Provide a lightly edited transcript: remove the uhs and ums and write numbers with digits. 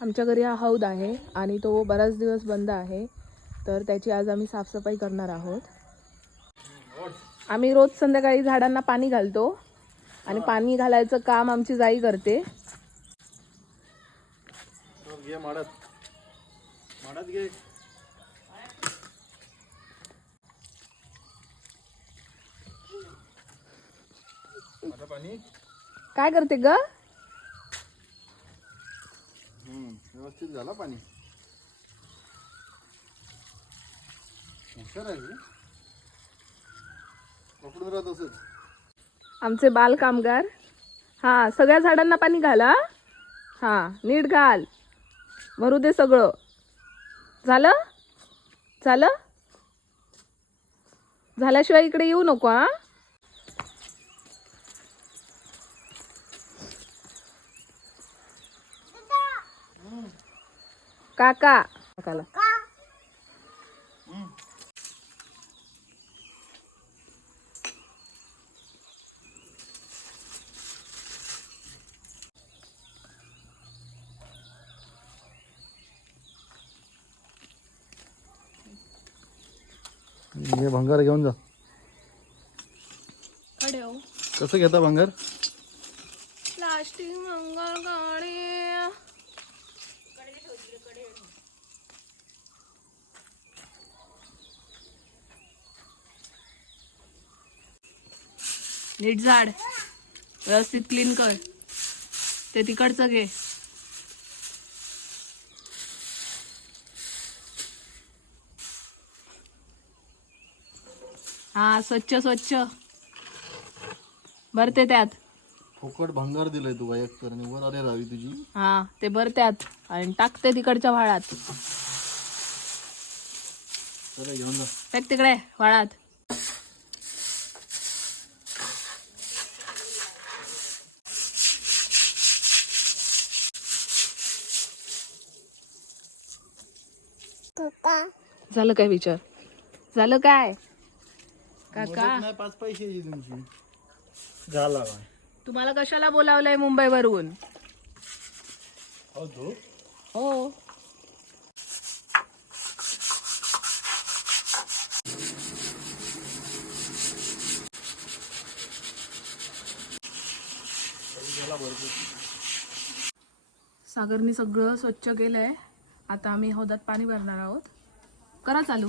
आमच्या घरी हा हौद आहे आणि तो बराच दिवस बंद आहे, तर त्याची आज आम्ही साफसफाई करणार आहोत. आम्ही रोज संध्याकाळी झाडांना पाणी घालतो आणि पाणी घालायचं काम आमची जाई करते. काय करते ग? व्यवस्थित झाला पाणी. हुशार आहे पकडून राहत असच. आमचे बाल कामगार. हा, सगळ्या झाडांना पाणी घाला. हा, नीट घाल. भरू दे सगळं. झालं झालं झाल्याशिवाय इकडे येऊ नको. हा, काका काकाला हे भंगार घेऊन जा. खडे हो. कसं घेता भंगार? प्लास्टिक भंगार गाडी. नीट झाड व्यवस्थित क्लीन कर. ते तिकडचं घे. हा, स्वच्छ स्वच्छ भरते त्यात. फुकट भंगार दिलंय तुला एक तर, आणि वर आले रावी तुझी. हा, ते भर त्यात आणि टाकते तिकडच्या व्हाळात. चला घेऊन जा. फेक तिकडे व्हाळात. झालं काय विचार? झालं काय काका? नाही 5 पैशाची तुमची. झाला काय? तुम्हाला कशाला बोलावलंय मुंबईवरून? हो तू. हो, सागरनी सगळं स्वच्छ केलंय. आता आम्ही हौदात पाणी भरणार आहोत. करा चालू.